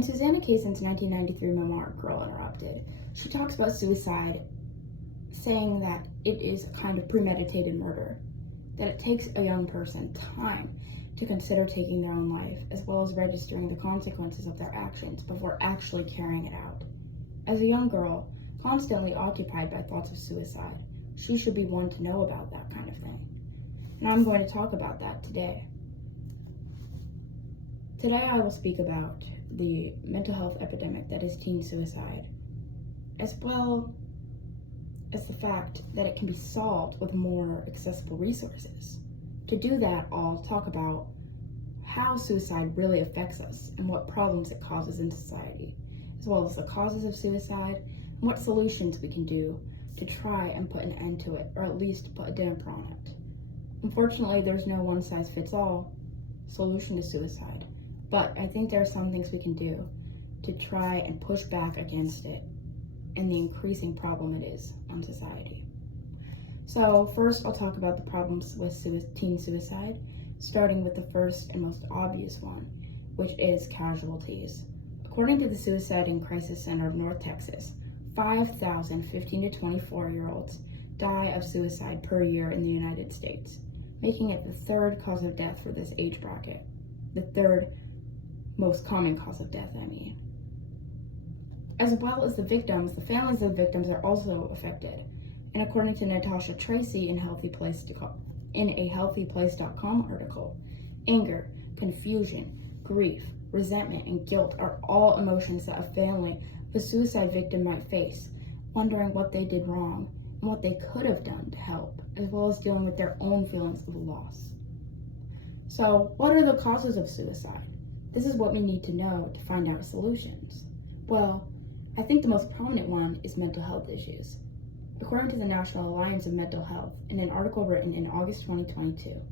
In Susanna Kaysen's 1993 memoir, Girl Interrupted, she talks about suicide, saying that it is a kind of premeditated murder, that it takes a young person time to consider taking their own life, as well as registering the consequences of their actions before actually carrying it out. As a young girl, constantly occupied by thoughts of suicide, she should be one to know about that kind of thing. And I'm going to talk about that today. Today I will speak about the mental health epidemic that is teen suicide, as well as the fact that it can be solved with more accessible resources. To do that, I'll talk about how suicide really affects us and what problems it causes in society, as well as the causes of suicide and what solutions we can do to try and put an end to it, or at least put a damper on it. Unfortunately, there's no one-size-fits-all solution to suicide, but I think there are some things we can do to try and push back against it and the increasing problem it is on society. So first, I'll talk about the problems with teen suicide, starting with the first and most obvious one, which is casualties. According to the Suicide and Crisis Center of North Texas, 5,000 15 to 24-year-olds die of suicide per year in the United States, making it the third cause of death for this age bracket. The third most common cause of death, I mean. As well as the victims, the families of the victims are also affected. And according to Natasha Tracy in a HealthyPlace.com article, anger, confusion, grief, resentment, and guilt are all emotions that a family of a suicide victim might face, wondering what they did wrong and what they could have done to help, as well as dealing with their own feelings of loss. So, what are the causes of suicide? This is what we need to know to find out solutions. Well, I think the most prominent one is mental health issues. According to the National Alliance of Mental Health, in an article written in August 2022,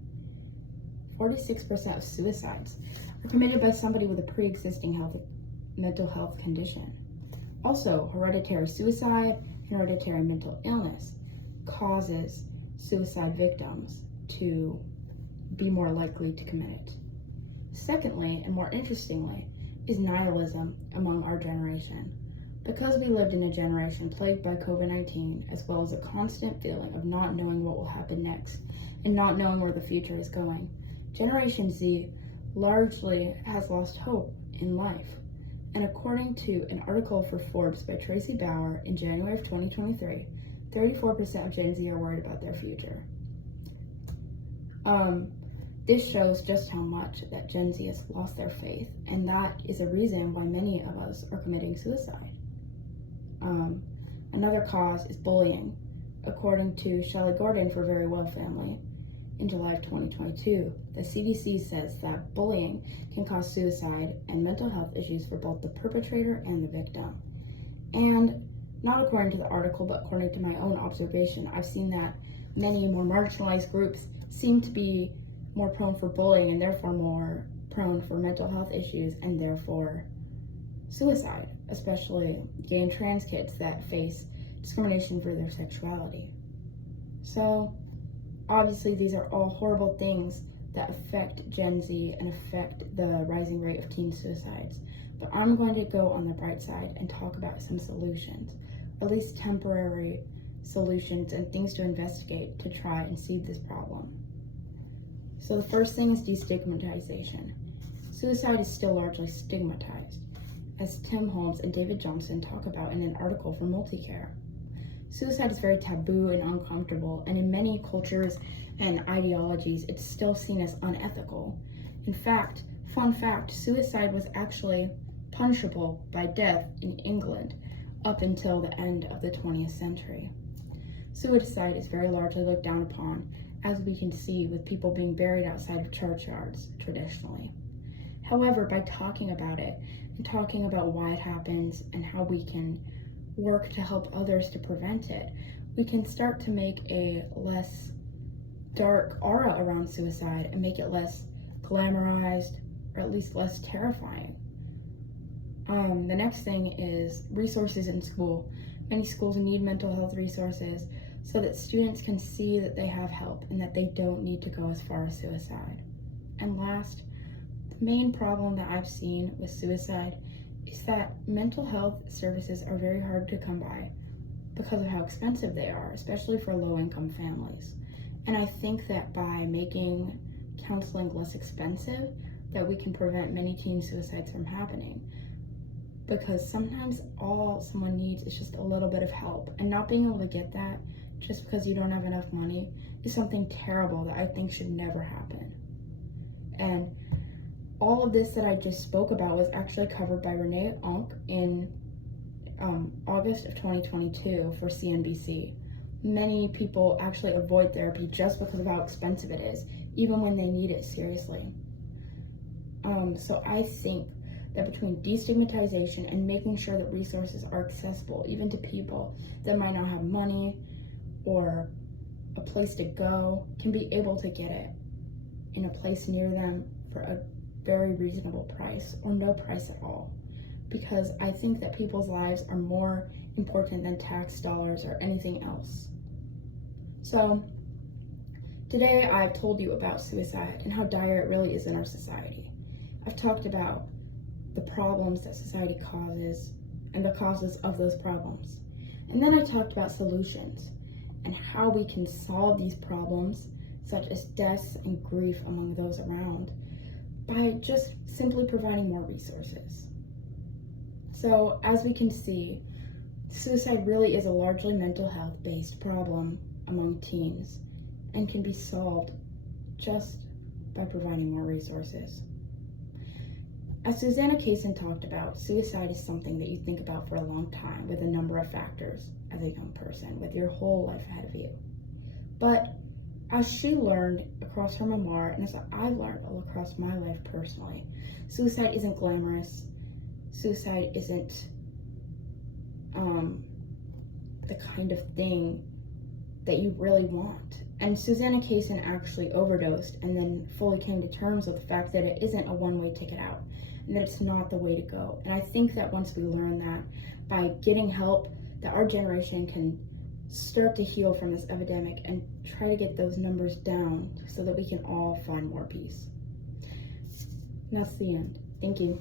46% of suicides are committed by somebody with a pre-existing mental health condition. Also, hereditary suicide and hereditary mental illness causes suicide victims to be more likely to commit it. Secondly, and more interestingly, is nihilism among our generation. Because we lived in a generation plagued by COVID-19, as well as a constant feeling of not knowing what will happen next and not knowing where the future is going, Generation Z largely has lost hope in life. And according to an article for Forbes by Tracy Bauer in January of 2023, 34% of Gen Z are worried about their future. This shows just how much that Gen Z has lost their faith, and that is a reason why many of us are committing suicide. Another cause is bullying. According to Shelley Gordon for Very Well Family, in July of 2022, the CDC says that bullying can cause suicide and mental health issues for both the perpetrator and the victim. And not according to the article, but according to my own observation, I've seen that many more marginalized groups seem to be more prone for bullying and therefore more prone for mental health issues and therefore suicide, especially gay and trans kids that face discrimination for their sexuality. So obviously these are all horrible things that affect Gen Z and affect the rising rate of teen suicides. But I'm going to go on the bright side and talk about some solutions, at least temporary solutions and things to investigate to try and see this problem. So the first thing is destigmatization. Suicide is still largely stigmatized, as Tim Holmes and David Johnson talk about in an article for Multicare. Suicide is very taboo and uncomfortable, and in many cultures and ideologies, it's still seen as unethical. In fact, fun fact, suicide was actually punishable by death in England up until the end of the 20th century. Suicide is very largely looked down upon, as we can see with people being buried outside of churchyards traditionally. However, by talking about it and talking about why it happens and how we can work to help others to prevent it, we can start to make a less dark aura around suicide and make it less glamorized, or at least less terrifying. The next thing is resources in school. Many schools need mental health resources so that students can see that they have help and that they don't need to go as far as suicide. And last, the main problem that I've seen with suicide is that mental health services are very hard to come by because of how expensive they are, especially for low-income families. And I think that by making counseling less expensive, that we can prevent many teen suicides from happening. Because sometimes all someone needs is just a little bit of help, and not being able to get that just because you don't have enough money is something terrible that I think should never happen. And all of this that I just spoke about was actually covered by Renee Onk in August of 2022 for CNBC. Many people actually avoid therapy just because of how expensive it is, even when they need it seriously. So I think that between destigmatization and making sure that resources are accessible even to people that might not have money or a place to go, can be able to get it in a place near them for a very reasonable price or no price at all. Because I think that people's lives are more important than tax dollars or anything else. So today I've told you about suicide and how dire it really is in our society. I've talked about the problems that society causes and the causes of those problems. And then I talked about solutions and how we can solve these problems, such as deaths and grief among those around, by just simply providing more resources. So as we can see, suicide really is a largely mental health based problem among teens and can be solved just by providing more resources. As Susanna Kaysen talked about, suicide is something that you think about for a long time with a number of factors as a young person, with your whole life ahead of you. But as she learned across her memoir, and as I've learned all across my life personally, suicide isn't glamorous. Suicide isn't the kind of thing that you really want. And Susanna Kaysen actually overdosed and then fully came to terms with the fact that it isn't a one-way ticket out and that it's not the way to go. And I think that once we learn that, by getting help, that our generation can start to heal from this epidemic and try to get those numbers down so that we can all find more peace. And that's the end. Thank you.